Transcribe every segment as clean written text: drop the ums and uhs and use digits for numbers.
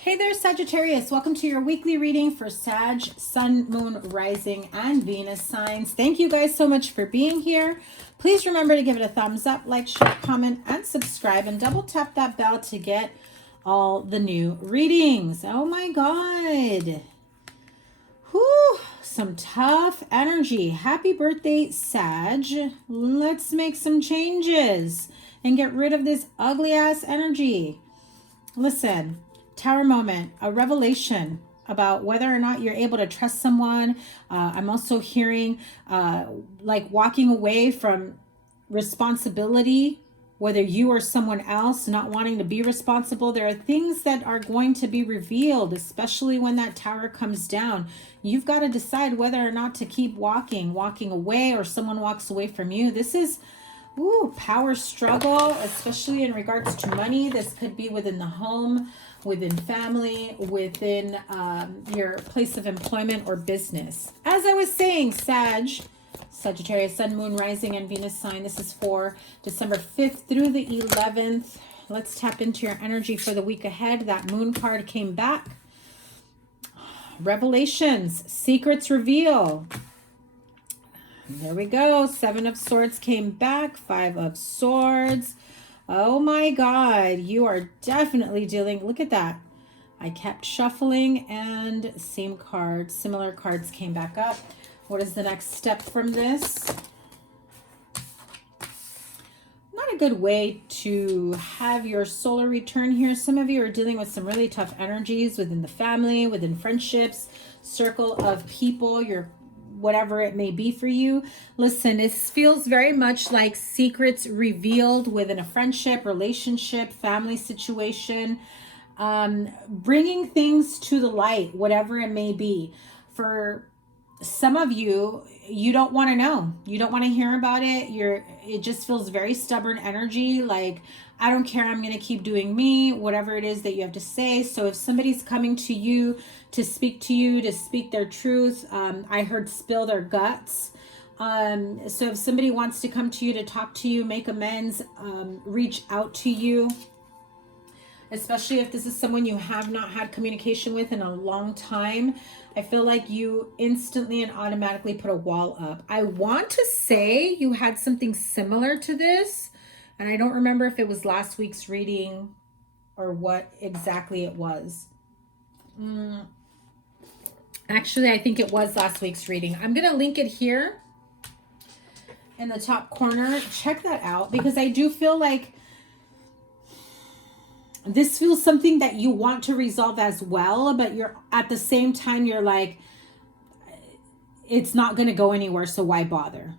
Hey there, Sagittarius. Welcome to your weekly reading for Sag, Sun, Moon, Rising, and Venus signs. Thank you guys so much for being here. Please remember to give it a thumbs up, like, share, comment, and subscribe, and double tap that bell to get all the new readings. Oh my God. Whew, some tough energy. Happy birthday, Sag. Let's make some changes and get rid of this ugly ass energy. Listen. Tower moment, a revelation about whether or not you're able to trust someone. I'm also hearing like walking away from responsibility, whether you or someone else, not wanting to be responsible. There are things that are going to be revealed, especially when that tower comes down. You've got to decide whether or not to keep walking away, or someone walks away from you. This is power struggle, especially in regards to money. This could be within the home, within family, within your place of employment or business. As I was saying, Sagittarius, Sun, Moon, Rising, and Venus sign. This is for December 5th through the 11th. Let's tap into your energy for the week ahead. That Moon card came back. Revelations, secrets reveal. There we go. 7 of Swords came back. 5 of Swords. Oh my God. You are definitely dealing. Look at that. I kept shuffling and same cards, similar cards came back up. What is the next step from this? Not a good way to have your solar return here. Some of you are dealing with some really tough energies within the family, within friendships, circle of people, your whatever it may be for you. Listen, it feels very much like secrets revealed within a friendship, relationship, family situation, bringing things to the light, whatever it may be. For some of you, you don't want to know. You don't want to hear about it. It just feels very stubborn energy. Like, I don't care. I'm going to keep doing me, whatever it is that you have to say. So if somebody's coming to you, to speak their truth, I heard spill their guts. So if somebody wants to come to you to talk to you, make amends, reach out to you, especially if this is someone you have not had communication with in a long time, I feel like you instantly and automatically put a wall up. I want to say you had something similar to this, and I don't remember if it was last week's reading or what exactly it was. Actually, I think it was last week's reading. I'm going to link it here in the top corner. Check that out, because I do feel like this feels something that you want to resolve as well, but you're at the same time, you're like, it's not going to go anywhere, so why bother?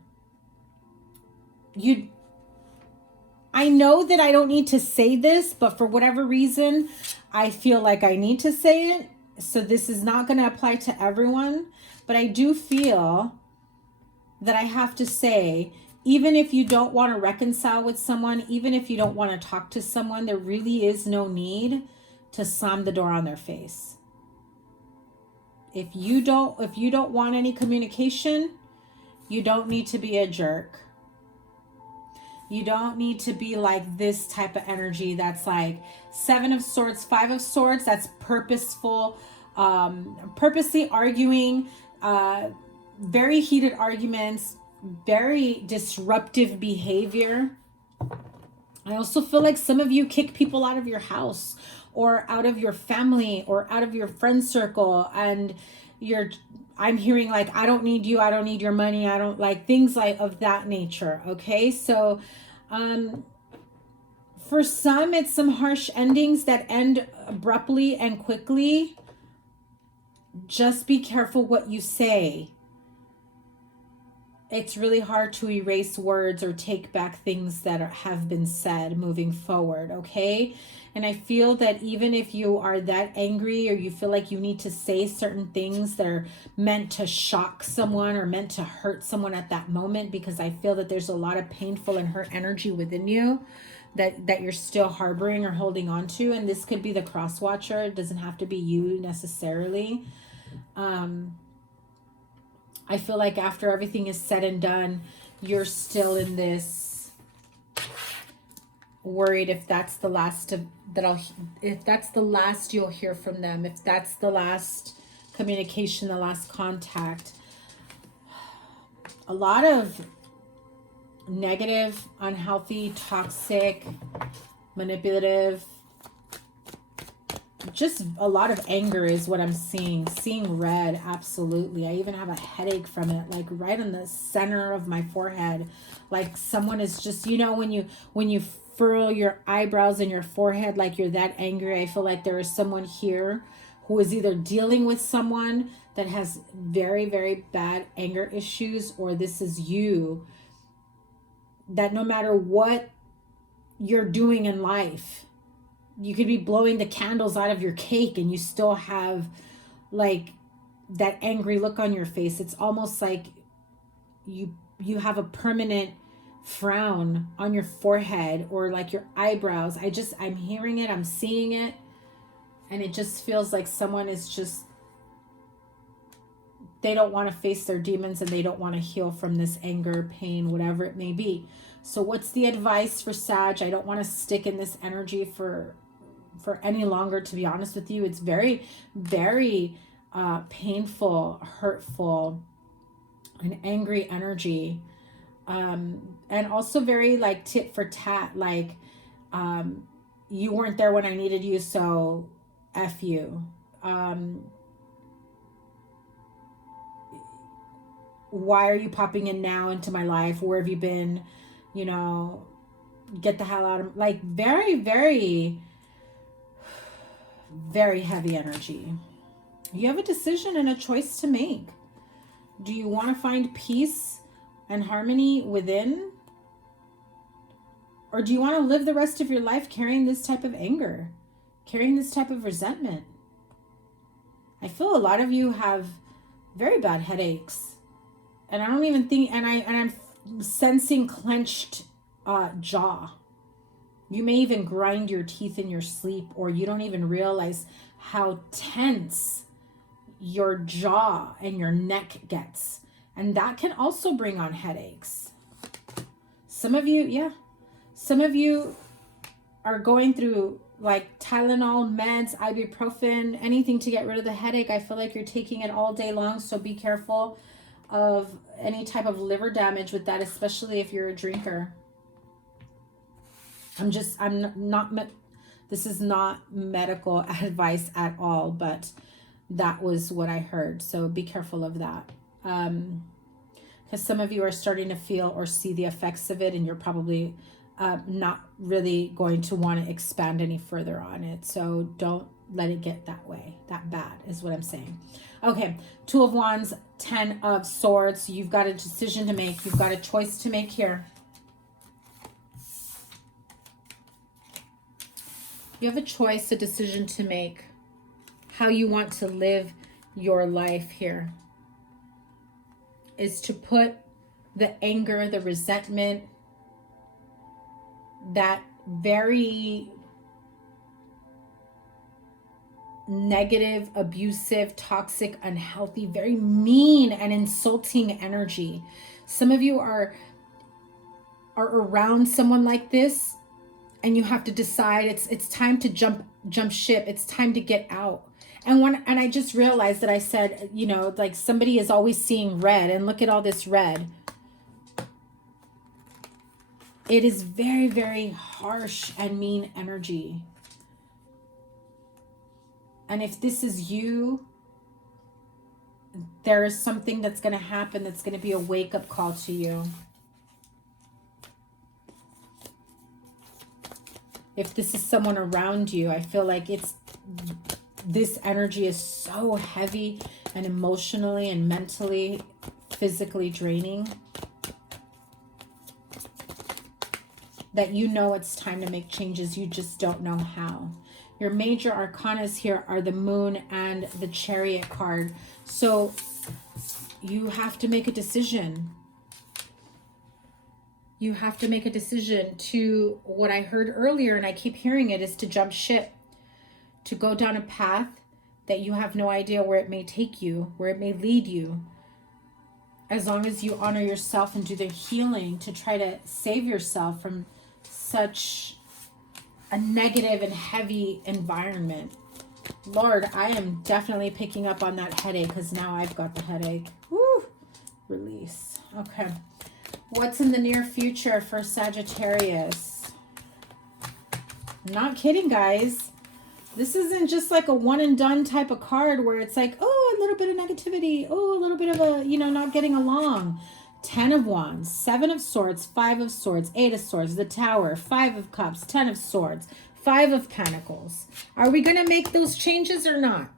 I know that I don't need to say this, but for whatever reason, I feel like I need to say it. So this is not going to apply to everyone, but I do feel that I have to say, even if you don't want to reconcile with someone, even if you don't want to talk to someone, there really is no need to slam the door on their face. If you don't want any communication, you don't need to be a jerk. You don't need to be like this type of energy that's like 7 of Swords, 5 of Swords. That's purposeful, purposely arguing, very heated arguments, very disruptive behavior. I also feel like some of you kick people out of your house or out of your family or out of your friend circle, and I'm hearing like, I don't need you, I don't need your money, I don't like things like of that nature. Okay, so for some, it's some harsh endings that end abruptly and quickly. Just be careful what you say. It's really hard to erase words or take back things that have been said moving forward, okay? And I feel that even if you are that angry or you feel like you need to say certain things that are meant to shock someone or meant to hurt someone at that moment, because I feel that there's a lot of painful and hurt energy within you that you're still harboring or holding on to. And this could be the cross watcher. It doesn't have to be you necessarily. I feel like after everything is said and done, you're still in this worried if that's the last if that's the last you'll hear from them, if that's the last communication, the last contact. A lot of negative, unhealthy, toxic, manipulative, just a lot of anger is what I'm seeing red. Absolutely. I even have a headache from it, like right in the center of my forehead. Like someone is just, you know, when you furrow your eyebrows and your forehead, like you're that angry. I feel like there is someone here who is either dealing with someone that has very, very bad anger issues, or this is you, that no matter what you're doing in life, you could be blowing the candles out of your cake and you still have like that angry look on your face. It's almost like you have a permanent frown on your forehead or like your eyebrows. I'm hearing it, I'm seeing it, and it just feels like someone is just, they don't want to face their demons and they don't want to heal from this anger, pain, whatever it may be. So what's the advice for Sag? I don't want to stick in this energy for any longer, to be honest with you. It's very, very painful, hurtful, and angry energy. And also very like tit for tat, like you weren't there when I needed you, so F you. Why are you popping in now into my life? Where have you been? You know, get the hell out of, like very, very, very heavy energy. You have a decision and a choice to make. Do you want to find peace and harmony within? Or do you want to live the rest of your life carrying this type of anger, carrying this type of resentment? I feel a lot of you have very bad headaches. And I don't even think, and I'm sensing clenched jaw. You may even grind your teeth in your sleep, or you don't even realize how tense your jaw and your neck gets. And that can also bring on headaches. Some of you are going through like Tylenol, meds, ibuprofen, anything to get rid of the headache. I feel like you're taking it all day long, so be careful of any type of liver damage with that, especially if you're a drinker. This is not medical advice at all, but that was what I heard. So be careful of that. Because some of you are starting to feel or see the effects of it, and you're probably not really going to want to expand any further on it. So don't let it get that way, that bad is what I'm saying. Okay, Two of Wands, 10 of Swords. You've got a decision to make. You've got a choice to make here. You have a choice, a decision to make. How you want to live your life here is to put the anger, the resentment, that very negative, abusive, toxic, unhealthy, very mean and insulting energy. Some of you are around someone like this, and you have to decide it's time to jump ship. It's time to get out. And I just realized that I said, you know, like somebody is always seeing red, and look at all this red. It is very, very harsh and mean energy. And if this is you, there is something that's going to happen that's going to be a wake-up call to you. If this is someone around you, I feel like this energy is so heavy and emotionally and mentally, physically draining, that you know it's time to make changes. You just don't know how. Your major arcanas here are the Moon and the Chariot card. So you have to make a decision. You have to make a decision to, what I heard earlier, and I keep hearing it, is to jump ship, to go down a path that you have no idea where it may take you, where it may lead you. As long as you honor yourself and do the healing to try to save yourself from such a negative and heavy environment. Lord, I am definitely picking up on that headache because now I've got the headache. Woo! Release. Okay. What's in the near future for Sagittarius? Not kidding, guys. This isn't just like a one and done type of card where it's like, oh, a little bit of negativity. Oh, a little bit of a, you know, not getting along. 10 of Wands, 7 of Swords, 5 of Swords, 8 of Swords, the Tower, 5 of Cups, 10 of Swords, 5 of Pentacles. Are we going to make those changes or not?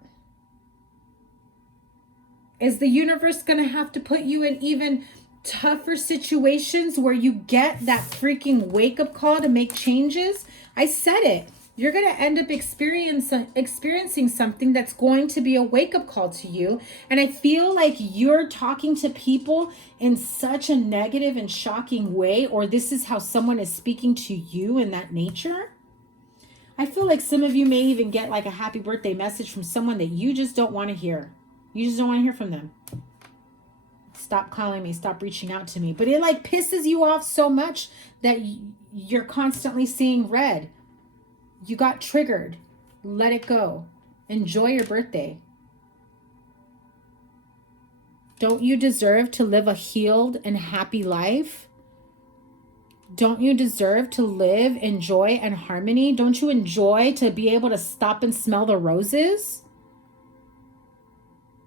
Is the universe going to have to put you in even tougher situations where you get that freaking wake-up call to make changes? I said it. You're going to end up experiencing something that's going to be a wake-up call to you. And I feel like you're talking to people in such a negative and shocking way, or this is how someone is speaking to you in that nature. I feel like some of you may even get like a happy birthday message from someone that you just don't want to hear. You just don't want to hear from them. Stop calling me. Stop reaching out to me. But it like pisses you off so much that you're constantly seeing red. You got triggered. Let it go. Enjoy your birthday. Don't you deserve to live a healed and happy life? Don't you deserve to live in joy and harmony? Don't you enjoy to be able to stop and smell the roses?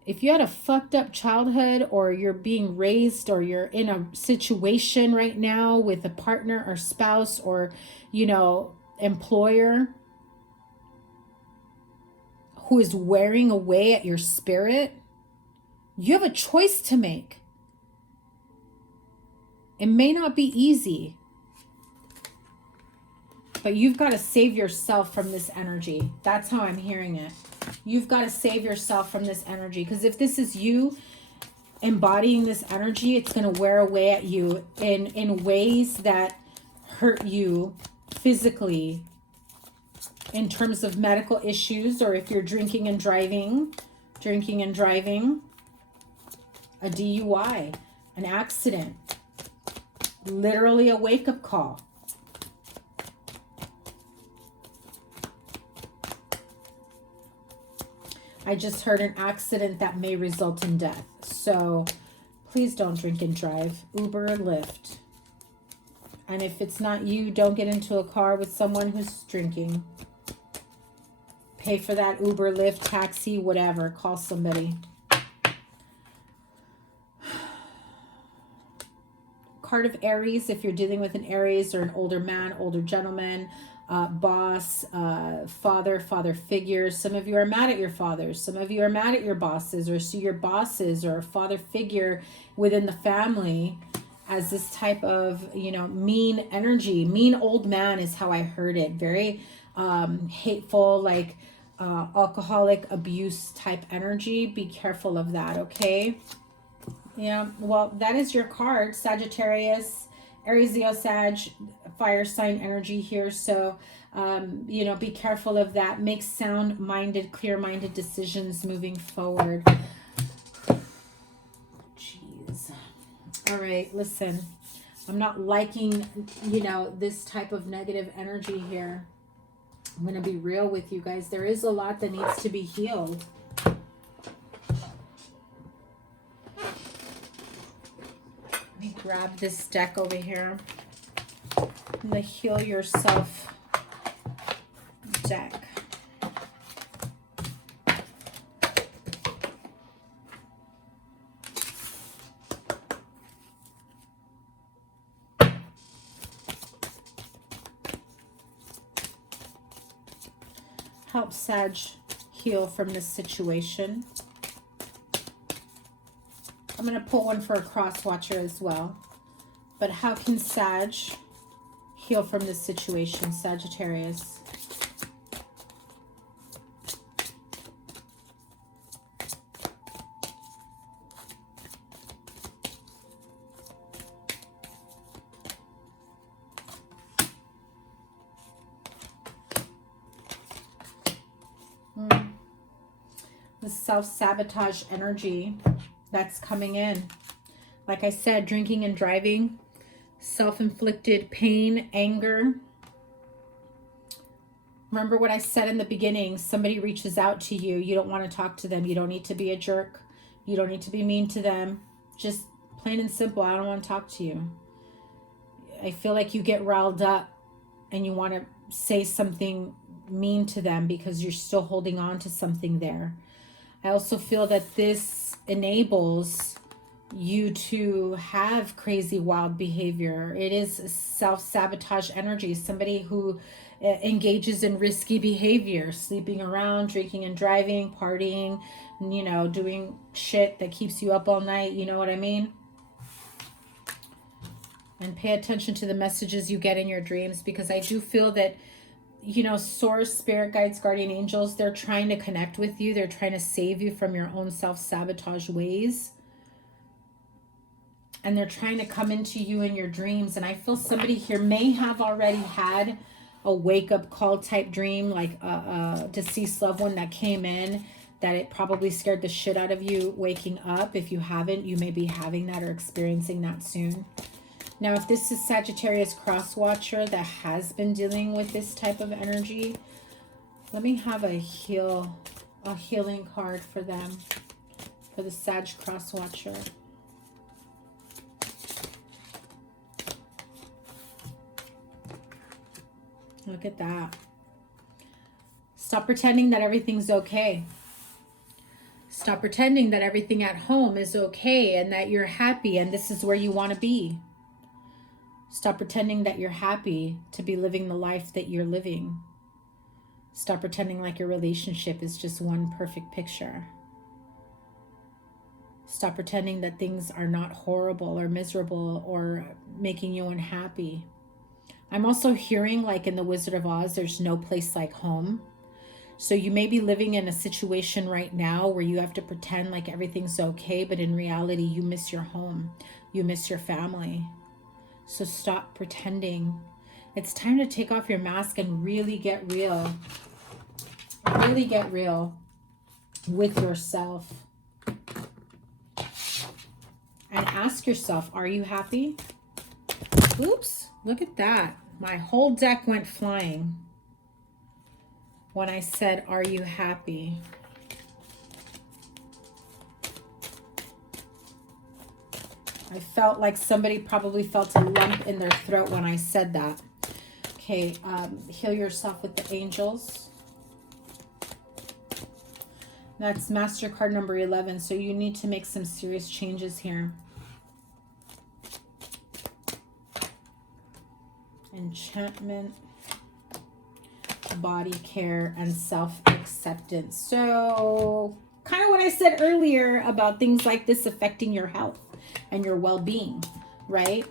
If you had a fucked up childhood, or you're being raised, or you're in a situation right now with a partner or spouse or, you know, employer who is wearing away at your spirit, you have a choice to make. It may not be easy, but you've got to save yourself from this energy. That's how I'm hearing it. You've got to save yourself from this energy, because if this is you embodying this energy, it's going to wear away at you in ways that hurt you physically, in terms of medical issues, or if you're drinking and driving, a DUI, an accident, literally a wake-up call. I just heard an accident that may result in death. So please don't drink and drive. Uber or Lyft. And if it's not you, don't get into a car with someone who's drinking. Pay for that Uber, Lyft, taxi, whatever. Call somebody. Card of Aries, if you're dealing with an Aries or an older man, older gentleman, boss, father figure. Some of you are mad at your fathers. Some of you are mad at your bosses, or see your bosses or a father figure within the family as this type of, you know, mean energy. Mean old man is how I heard it. Very hateful, like alcoholic abuse type energy. Be careful of that, okay? Yeah, well, that is your card, Sagittarius, Aries, Leo, Sag, fire sign energy here. So, you know, be careful of that. Make sound-minded, clear-minded decisions moving forward. Jeez. All right, listen. I'm not liking, you know, this type of negative energy here. I'm going to be real with you guys. There is a lot that needs to be healed. Let me grab this deck over here. The Heal Yourself deck. Help Sag heal from this situation. I'm going to pull one for a cross watcher as well. But how can Sag heal from this situation, Sagittarius? The self-sabotage energy that's coming in. Like I said, drinking and driving, self-inflicted pain, anger, Remember what I said in the beginning, somebody reaches out to you, you don't want to talk to them. You don't need to be a jerk. You don't need to be mean to them. Just plain and simple, I don't want to talk to you. I feel like you get riled up and you want to say something mean to them because you're still holding on to something there. I also feel that this enables you to have crazy, wild behavior. It is self-sabotage energy. Somebody who engages in risky behavior, sleeping around, drinking and driving, partying, you know, doing shit that keeps you up all night. You know what I mean? And pay attention to the messages you get in your dreams, because I do feel that, you know, source, spirit guides, guardian angels, they're trying to connect with you. They're trying to save you from your own self-sabotage ways. And they're trying to come into you in your dreams. And I feel somebody here may have already had a wake-up call type dream, like a deceased loved one that came in, that it probably scared the shit out of you waking up. If you haven't, you may be having that or experiencing that soon. Now, if this is Sagittarius cross watcher that has been dealing with this type of energy, let me have a healing card for them, for the Sag cross watcher. Look at that. Stop pretending that everything's okay. Stop pretending that everything at home is okay and that you're happy and this is where you want to be. Stop pretending that you're happy to be living the life that you're living. Stop pretending like your relationship is just one perfect picture. Stop pretending that things are not horrible or miserable or making you unhappy. I'm also hearing, like in the Wizard of Oz, there's no place like home. So you may be living in a situation right now where you have to pretend like everything's okay, but in reality, you miss your home. You miss your family. So stop pretending. It's time to take off your mask and really get real. Really get real with yourself. And ask yourself, are you happy? Oops, look at that. My whole deck went flying when I said, are you happy? I felt like somebody probably felt a lump in their throat when I said that. Okay, heal yourself with the angels. That's Master card number 11. So you need to make some serious changes here. Enchantment, body care, and self-acceptance. So kind of what I said earlier about things like this affecting your health and your well-being, right?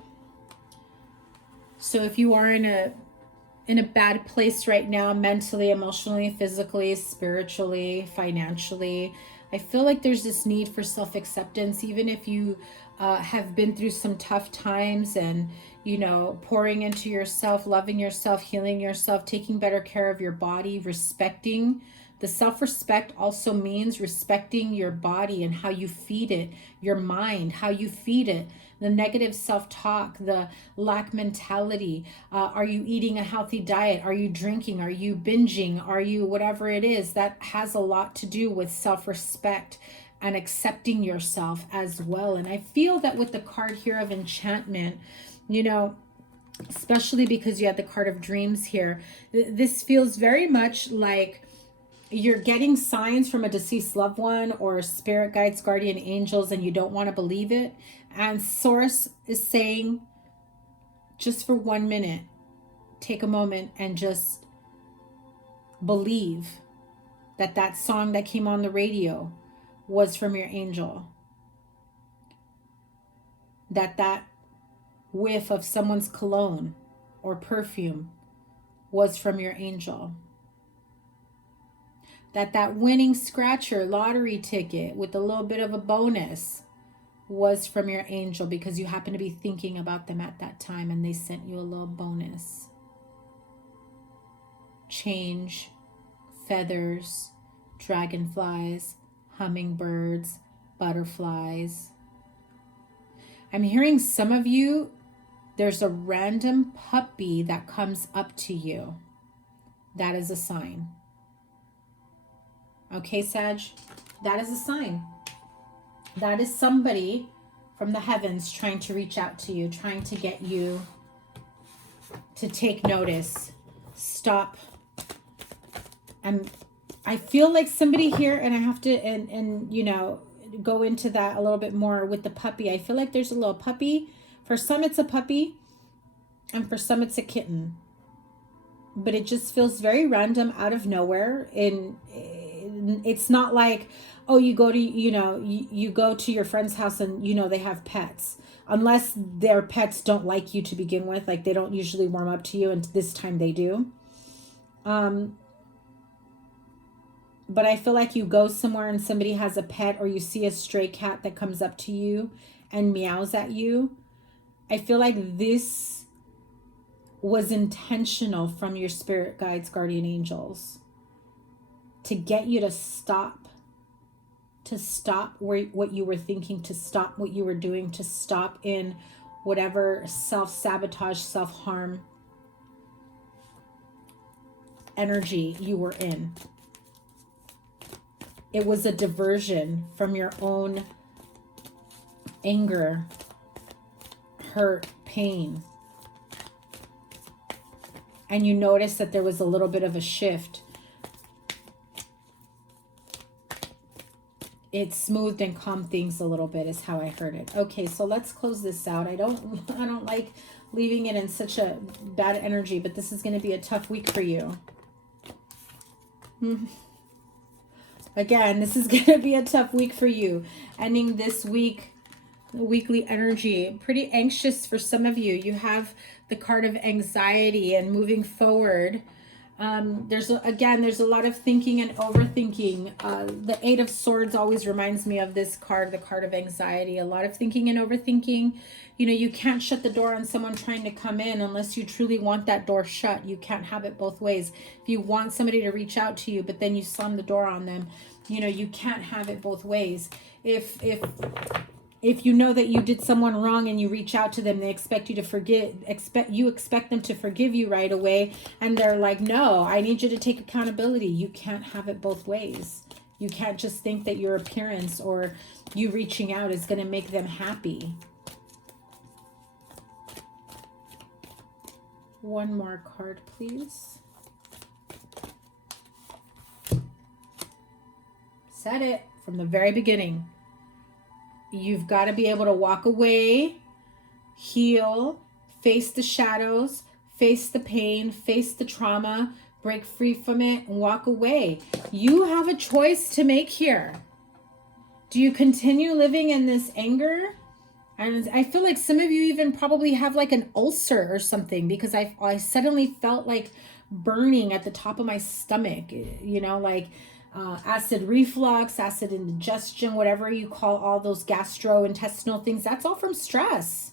So if you are in a bad place right now, mentally, emotionally, physically, spiritually, financially, I feel like there's this need for self-acceptance, even if you have been through some tough times, and you know, pouring into yourself, loving yourself, healing yourself, taking better care of your body, respecting. The self-respect also means respecting your body and how you feed it, your mind, how you feed it, the negative self-talk, the lack mentality. Are you eating a healthy diet? Are you drinking? Are you binging? Are you whatever it is? That has a lot to do with self-respect and accepting yourself as well. And I feel that with the card here of enchantment, you know, especially because you had the card of dreams here, this feels very much like you're getting signs from a deceased loved one or spirit guides, guardian angels, and you don't want to believe it. And Source is saying, just for 1 minute, take a moment and just believe that that song that came on the radio was from your angel. That whiff of someone's cologne or perfume was from your angel. That winning scratcher lottery ticket with a little bit of a bonus was from your angel because you happen to be thinking about them at that time and they sent you a little bonus. Change, feathers, dragonflies, hummingbirds, butterflies. I'm hearing some of you, there's a random puppy that comes up to you. that is a sign. Okay, Sag? That is a sign. That is somebody from the heavens trying to reach out to you, trying to get you to take notice. Stop. I feel like somebody here, and I have to, and you know, go into that a little bit more with the puppy. I feel like there's a little puppy. For some, it's a puppy, and for some, it's a kitten. But it just feels very random, out of nowhere. And it's not like, oh, you go to, you know, you go to your friend's house and, you know, they have pets. Unless their pets don't like you to begin with. Like, they don't usually warm up to you, and this time they do. But I feel like you go somewhere and somebody has a pet, or you see a stray cat that comes up to you and meows at you. I feel like this was intentional from your spirit guides, guardian angels, to get you to stop what you were thinking, to stop what you were doing, to stop in whatever self-sabotage, self-harm energy you were in. It was a diversion from your own anger, hurt, pain. And you noticed that there was a little bit of a shift. It smoothed and calmed things a little bit, is how I heard it. Okay, so let's close this out. I don't like leaving it in such a bad energy, but this is going to be a tough week for you. Again, this is going to be a tough week for you. Ending this week, weekly energy, pretty anxious for some of you. You have the card of anxiety and moving forward. There's a lot of thinking and overthinking. The Eight of Swords always reminds me of this card, the card of anxiety. A lot of thinking and overthinking. You know, you can't shut the door on someone trying to come in unless you truly want that door shut. You can't have it both ways. If you want somebody to reach out to you, but then you slam the door on them, you know, you can't have it both ways. If you know that you did someone wrong and you reach out to them, they expect you to expect them to forgive you right away. And they're like, no, I need you to take accountability. You can't have it both ways. You can't just think that your appearance or you reaching out is going to make them happy. One more card, please. Said it from the very beginning. You've got to be able to walk away, heal, face the shadows, face the pain, face the trauma, break free from it, and walk away. You have a choice to make here. Do you continue living in this anger? And I feel like some of you even probably have like an ulcer or something, because I suddenly felt like burning at the top of my stomach, you know, like acid reflux, acid indigestion, whatever you call all those gastrointestinal things. That's all from stress.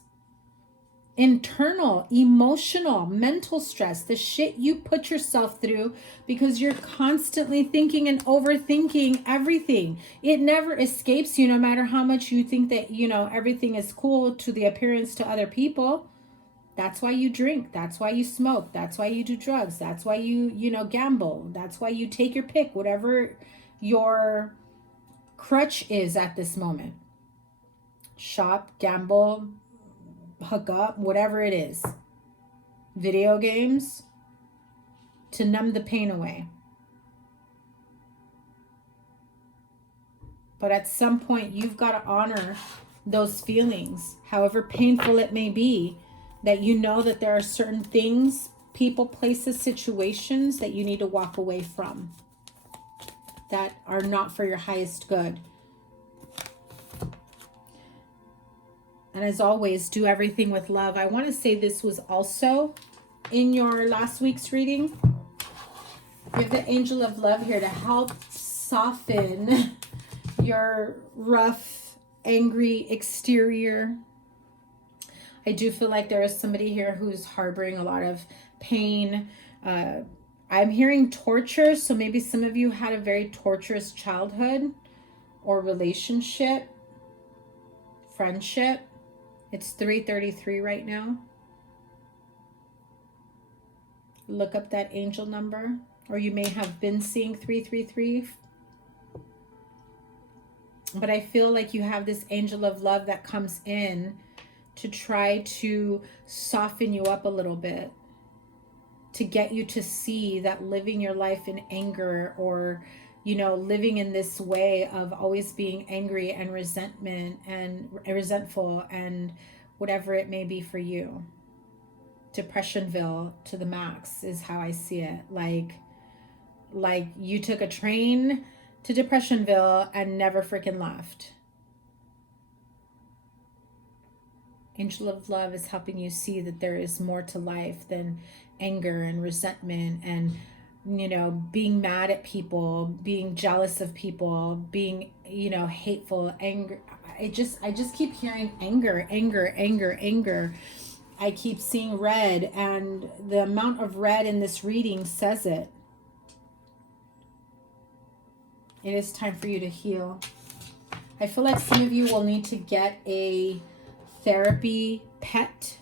Internal, emotional, mental stress, the shit you put yourself through because you're constantly thinking and overthinking everything. It never escapes you, no matter how much you think that, you know, everything is cool to the appearance to other people. That's why you drink. That's why you smoke. That's why you do drugs. That's why you know, gamble. That's why you take your pick, whatever your crutch is at this moment. Shop, gamble, hook up, whatever it is. Video games, to numb the pain away. But at some point, you've got to honor those feelings, however painful it may be, that you know that there are certain things, people, places, situations that you need to walk away from that are not for your highest good. And as always, do everything with love. I want to say this was also in your last week's reading. You have the Angel of Love here to help soften your rough, angry exterior. I do feel like there is somebody here who's harboring a lot of pain. I'm hearing torture, so maybe some of you had a very torturous childhood or relationship, friendship. It's 333 right now. Look up that angel number. or you may have been seeing 333. But I feel like you have this angel of love that comes in to try to soften you up a little bit, to get you to see that living your life in anger, or, you know, living in this way of always being angry and resentment and resentful and whatever it may be for you. Depressionville to the max is how I see it. Like you took a train to Depressionville and never freaking left. Angel of love is helping you see that there is more to life than anger and resentment and, you know, being mad at people, being jealous of people, being, you know, hateful, anger. I just keep hearing anger, anger, anger, anger. I keep seeing red, and the amount of red in this reading says it. It is time for you to heal. I feel like some of you will need to get a therapy pet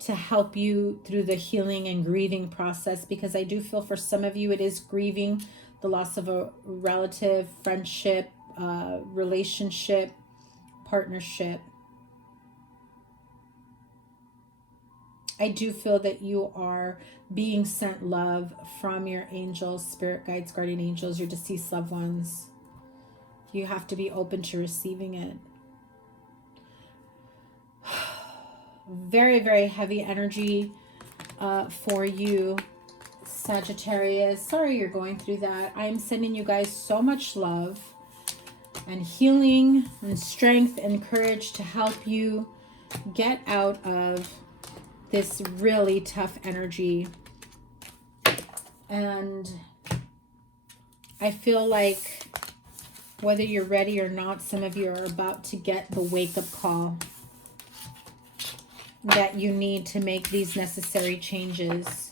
to help you through the healing and grieving process, because I do feel for some of you it is grieving the loss of a relative, friendship, relationship, partnership. I do feel that you are being sent love from your angels, spirit guides, guardian angels, your deceased loved ones. You have to be open to receiving it. Very, very heavy energy for you, Sagittarius. Sorry you're going through that. I'm sending you guys so much love and healing and strength and courage to help you get out of this really tough energy. And I feel like whether you're ready or not, some of you are about to get the wake-up call that you need to make these necessary changes.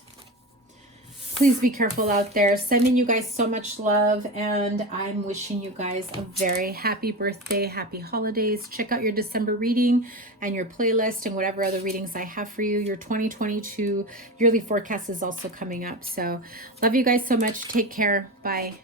Please be careful out there. Sending you guys so much love, and I'm wishing you guys a very happy birthday, happy holidays. Check out your December reading and your playlist and whatever other readings I have for you. Your 2022 yearly forecast is also coming up. So love you guys so much. Take care. Bye.